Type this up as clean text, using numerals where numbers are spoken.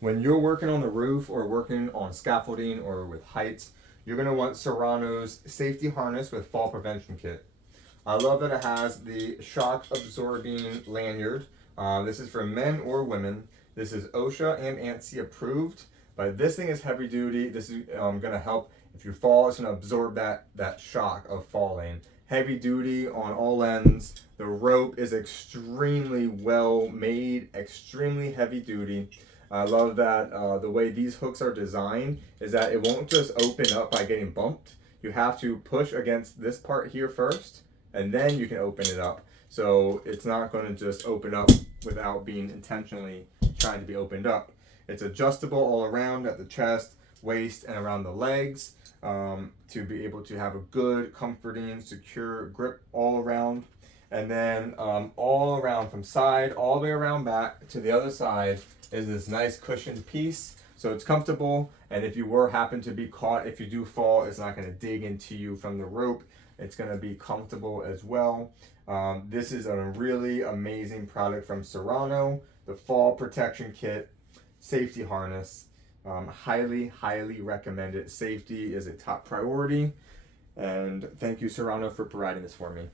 When you're working on the roof or working on scaffolding or with heights, you're going to want Sorano's safety harness with fall prevention kit. I love that it has the shock absorbing lanyard. This is for men or women. This is OSHA and ANSI approved, but this thing is heavy duty. This is going to help if you fall. It's going to absorb that shock of falling. Heavy duty on all ends. The rope is extremely well made, extremely heavy duty. I love that the way these hooks are designed is that it won't just open up by getting bumped. You have to push against this part here first, and then you can open it up. So it's not going to just open up without being intentionally trying to be opened up. It's adjustable all around at the chest, waist, and around the legs to be able to have a good, comforting, secure grip all around. And then all around from side, all the way around back to the other side is this nice cushioned piece. So it's comfortable, and if you happen to be caught, if you do fall, it's not going to dig into you from the rope. It's going to be comfortable as well. This is a really amazing product from Sorano, the fall protection kit, safety harness. Highly recommend it. Safety is a top priority, and thank you, Sorano, for providing this for me.